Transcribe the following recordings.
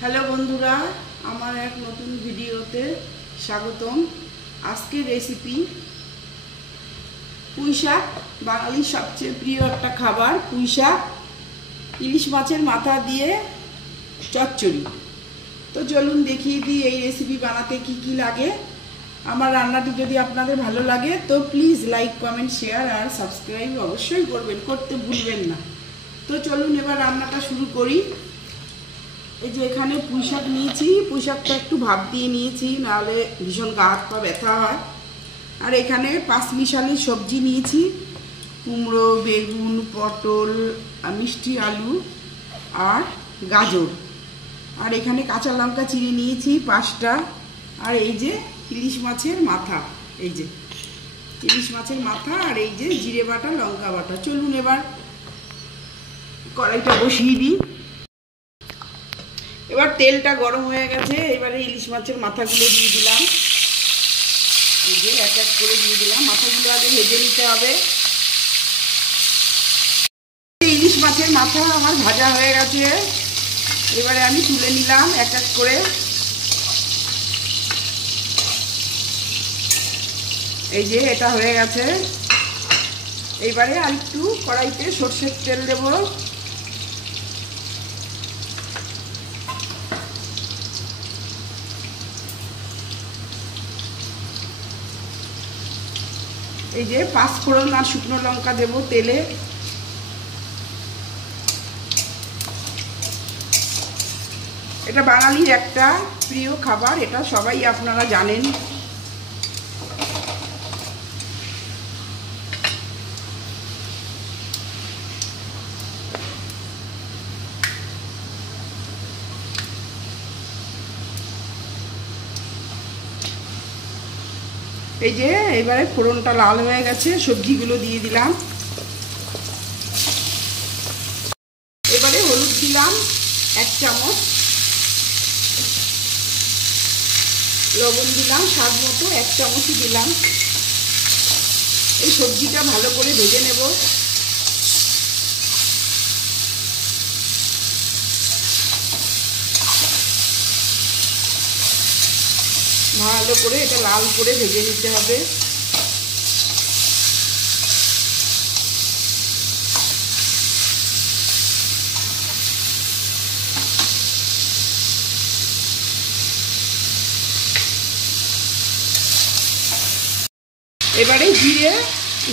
Hello বন্ধুরা, আমার এক নতুন ভিডিওতে স্বাগতম। আজকের রেসিপি পুঁই শাক, বাঙালির সবচেয়ে প্রিয় একটা খাবার। পুঁই শাক ইলিশ মাছের মাথা দিয়ে চচ্চড়ি। তো চলুন দেখিয়ে দিই এই রেসিপি বানাতে কি কি লাগে। আমার রান্নাটি যদি আপনাদের ভালো লাগে তো প্লিজ লাইক, কমেন্ট, শেয়ার আর সাবস্ক্রাইব অবশ্যই করতে ভুলবেন না। তো চলুন এবার রান্নাটা শুরু করি। এই যে এখানে পুঁই শাক নিয়েছি, পুঁই শাকটা একটু ভাপ দিয়ে নিয়েছি, নাহলে ভীষণ গা হাত পা ব্যথা হয়। আর এখানে 5 মিশালি সবজি নিয়েছি, কুমড়ো, বেগুন, পটল, মিষ্টি আলু আর গাজর। আর এখানে কাঁচা লঙ্কা চিড়ে নিয়েছি 5টা। আর এই যে ইলিশ মাছের মাথা, এই যে ইলিশ মাছের মাথা, আর এই যে জিরে বাটা, লঙ্কা বাটা। চলুন এবার কড়াইটা বসিয়ে দিই। এবার তেলটা গরম হয়ে গেছে, এবারে ইলিশ মাছের মাথাগুলো দিয়ে দিলাম। এই যে এক এক করে দিয়ে দিলাম। মাথাগুলো আগে ভেজে নিতে হবে। ইলিশ মাছের মাথা আমার ভাজা হয়ে গেছে, এবারে আমি তুলে নিলাম এক এক করে। এই যে এটা হয়ে গেছে। এইবারে আর একটু কড়াইতে সরষের তেল দেবো। এই যে 5 ফোড়ন আর শুকনো লঙ্কা দেবো তেলে। এটা বাঙালির একটা প্রিয় খাবার, এটা সবাই আপনারা জানেন। এই যে এবারে ফোড়নটা লাল হয়ে গেছে, সবজিগুলো দিয়ে দিলাম। এবারে হলুদ দিলাম 1 চামচ, লবণ দিলাম স্বাদ মতো 1 চামচই দিলাম। এই সবজিটা ভালো করে ভেজে নেব। ভালো করে এটা লাল করে ভেজে নিতে হবে। এবারে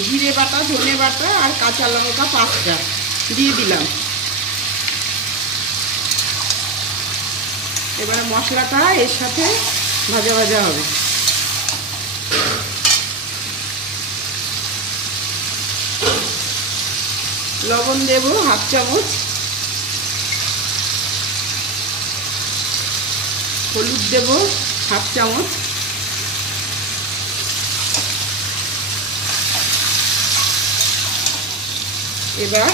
জিরে বাটা, ধনে বাটা আর কাঁচা লঙ্কা 5টা দিয়ে দিলাম। এবারে মশলাটা এর সাথে ভাজা ভাজা হবে। লবণ দেব 1/2 চামচ, হলুদ দেব 1/2 চামচ, এবার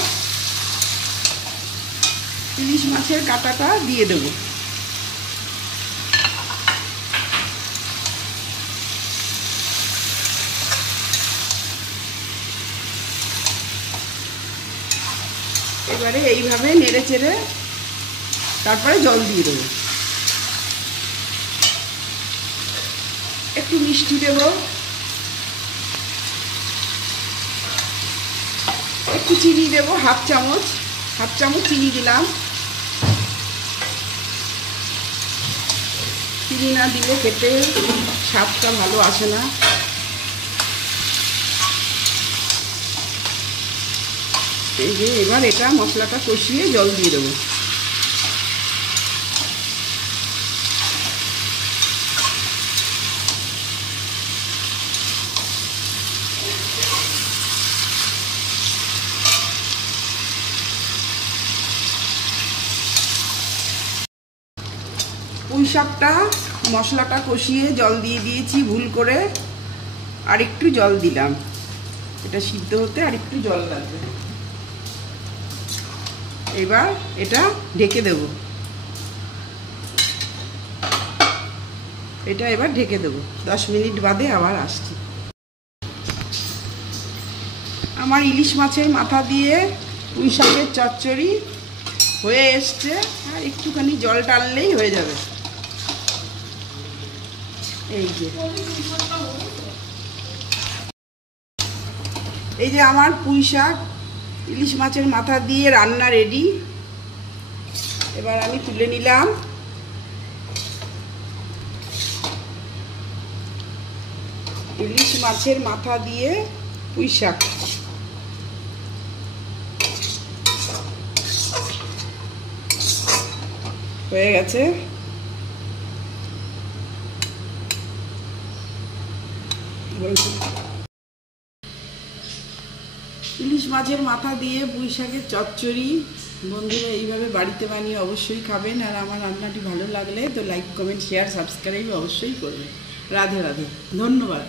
ইলিশ মাছের কাঁটাটা দিয়ে দেব। এবারে এইভাবে নেড়ে চেড়ে তারপরে জল দিয়ে দেবো। একটু মিষ্টি দেব, একটু চিনি দেব 1/2 চামচ, 1/2 চামচ চিনি দিলাম। চিনি না দিলে খেতে স্বাদটা ভালো আসে না। এই যে এবার এটা মশলাটা কষিয়ে জল দিয়ে দেবো। পুঁই শাকটা মশলাটা কষিয়ে জল দিয়ে দিয়েছি ভুল করে, আর একটু জল দিলাম। এটা সিদ্ধ হতে আর একটু জল লাগবে। এবার এটা ঢেকে দেব। এটা এবার ঢেকে দেব। 10 মিনিট বাদে আবার আসছি। আমার ইলিশ মাছের মাথা দিয়ে পুঁই শাকের চচ্চড়ি হয়ে এসছে, আর একটুখানি জল টানলেই হয়ে যাবে। এই যে আমার পুঁই শাক ইলিশ মাছের মাথা দিয়ে রান্না রেডি। এবার আমি তুলে নিলাম। ইলিশ মাছের মাথা দিয়ে পুঁই শাক হয়ে গেছে। ইলিশ মাছের মাথা দিয়ে পুঁই শাকের চচ্চড়ি বন্ধুরা এইভাবে বাড়িতে বানিয়ে অবশ্যই খাবেন। আর আমার রান্নাটি ভালো লাগলে তো লাইক, কমেন্ট, শেয়ার, সাবস্ক্রাইব অবশ্যই করবেন। রাধে রাধে, ধন্যবাদ।